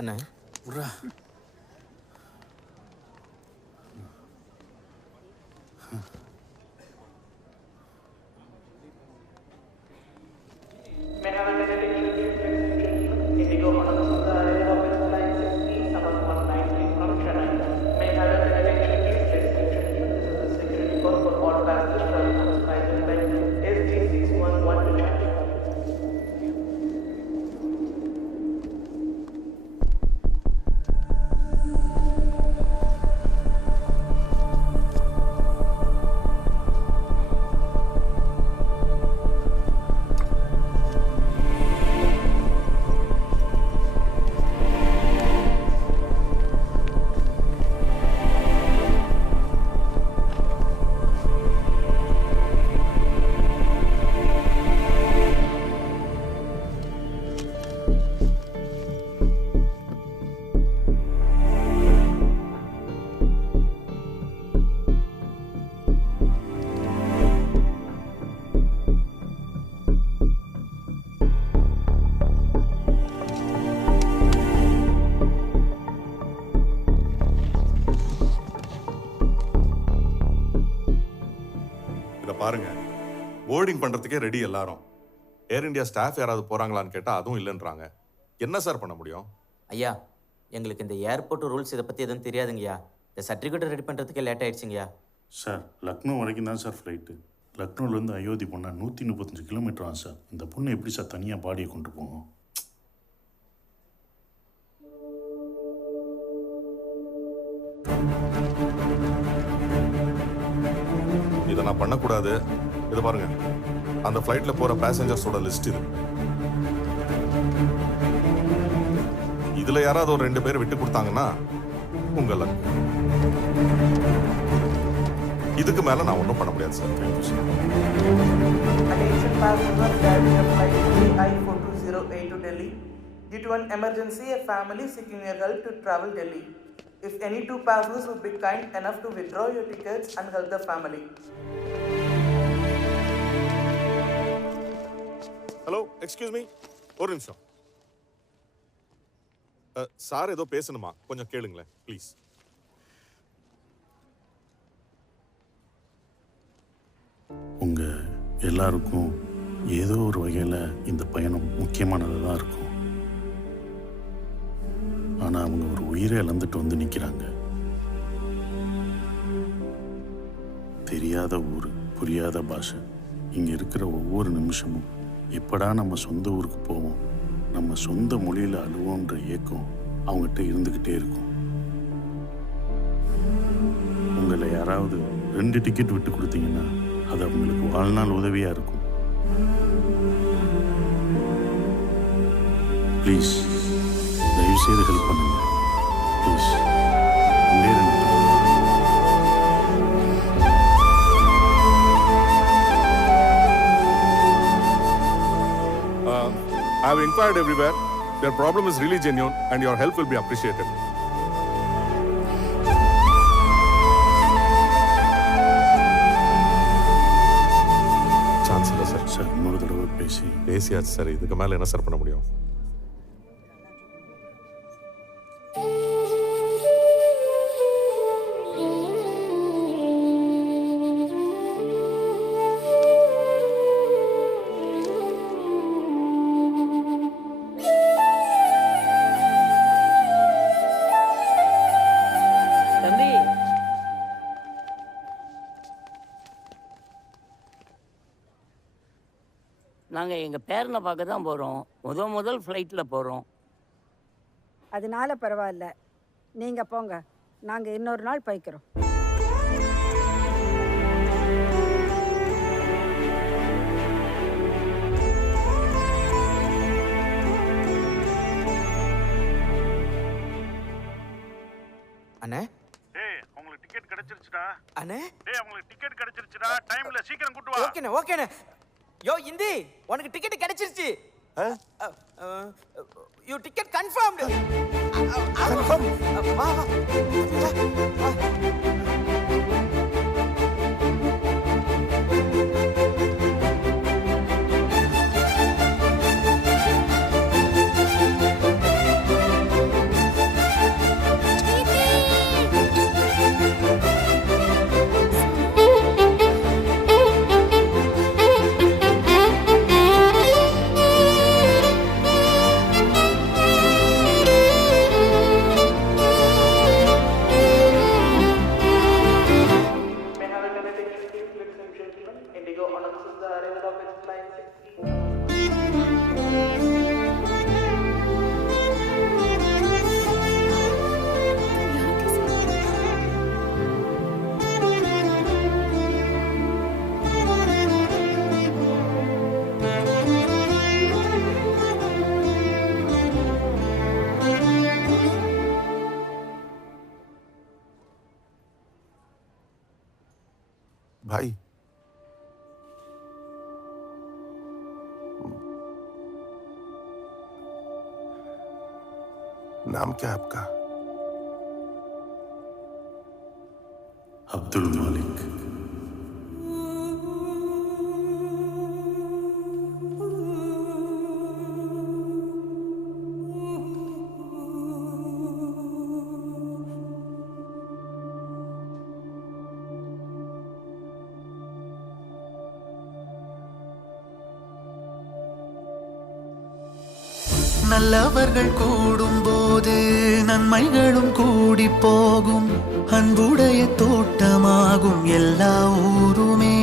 அண்ணா உரா பாருங்க, போர்டிங் பண்றதுக்கே ரெடி எல்லாரும். ஏர் இந்தியா ஸ்டாஃப் யாராவது போறாங்களான்னு கேட்டா அதுவும் இல்லைன்றாங்க. என்ன சார் பண்ண முடியும்? ஐயா, எங்களுக்கு இந்த ஏர்போர்ட் ரூல்ஸ் இதை பற்றி எதுவும் தெரியாதுங்கய்யா. இந்த சர்டிஃபிகேட் ரெடி பண்ணுறதுக்கே லேட் ஆயிடுச்சுங்கய்யா. சார், லக்னோ வரைக்கும் தான் சார் ஃப்ளைட்டு. லக்னோலேருந்து அயோத்தி போனால் 135 கிலோமீட்டர் ஆகும் சார். இந்த பொண்ணு எப்படி சார் தனியாக பாடியை கொண்டு போகும்? இதை நான் பண்ணக்கூடாது. இது பாருங்க, அந்த ஃப்ளைட்ல போற பேசஞ்சர்ஸோட லிஸ்ட் இது. இதுல யாராவது ஒரு 2 பேர் விட்டு கொடுத்தாங்கன்னா உங்கள இதுக்கு மேல நான் ஒன்றும் பண்ண முடியாது sir. Thank you sir. Attention passengers traveling on flight AI4208 to Delhi. Due to an emergency, a family seeking your help to travel Delhi. If any 2 passengers would be kind enough to withdraw your tickets and help the family. Hello, excuse me, ஒரு நிமிஷம். Sir ஏதோ பேசணுமா? கொஞ்சம் கேளுங்களேன் please. உங்க எல்லாருக்கும் ஏதோ ஒரு வகையில் இந்த பயணம் முக்கியமானதாக தான் இருக்கும். ஆனால் அவங்க ஒரு உயிரை இழந்துட்டு வந்து நிற்கிறாங்க. தெரியாத ஊர், புரியாத பாஷை. இங்கே இருக்கிற ஒவ்வொரு நிமிஷமும் எப்படா நம்ம சொந்த ஊருக்கு போவோம், நம்ம சொந்த மொழியில் அழுவோன்ற ஏக்கம் அவங்ககிட்ட இருந்துக்கிட்டே இருக்கும். உங்களை யாராவது 2 டிக்கெட் விட்டு கொடுத்தீங்கன்னா அது அவங்களுக்கு வாழ்நாள் உதவியாக இருக்கும். ப்ளீஸ், தயவுசெய்து ஹெல்ப் பண்ணுங்க please. I have inquired everywhere. Their problem is really genuine and your help will be appreciated. Chance இல்லை சார். சார், இன்னொரு தடவை பேசியாச்சு சார். இதுக்கு மேலே என்ன சார் பண்ண முடியும்? நாங்கள் எங்கள் பேரனை பார்க்க தான் போகிறோம். முதல் ஃப்ளைட்டில் போகிறோம். அதனால பரவாயில்ல, நீங்கள் போங்க, நாங்கள் இன்னொரு நாள் போய்க்கிறோம். அண்ணே டேய் உங்களுக்கு டிக்கெட் கிடைச்சிருச்சுடா. அண்ணே டேய் உங்களுக்கு டிக்கெட் கிடைச்சிருச்சுடா. டைம்ல சீக்கிரம் கூட்டு வா. ஓகேண்ணே ஓகேண்ணே. யோ இந்தி உனக்கு டிக்கெட் கிடைச்சிருச்சு. You ticket confirmed. கன்ஃபார்ம். வா வா. May I have a minute attention, please, ladies and gentlemen. Indigo announces the arrival of its flight 16. भाई नाम क्या है आपका? அப்துல் மாலிக். நல்லவர்கள் கூடும்போது நன்மைகளும் கூடி போகும். அன்புடைய தோட்டமாகும் எல்லா ஊருமே.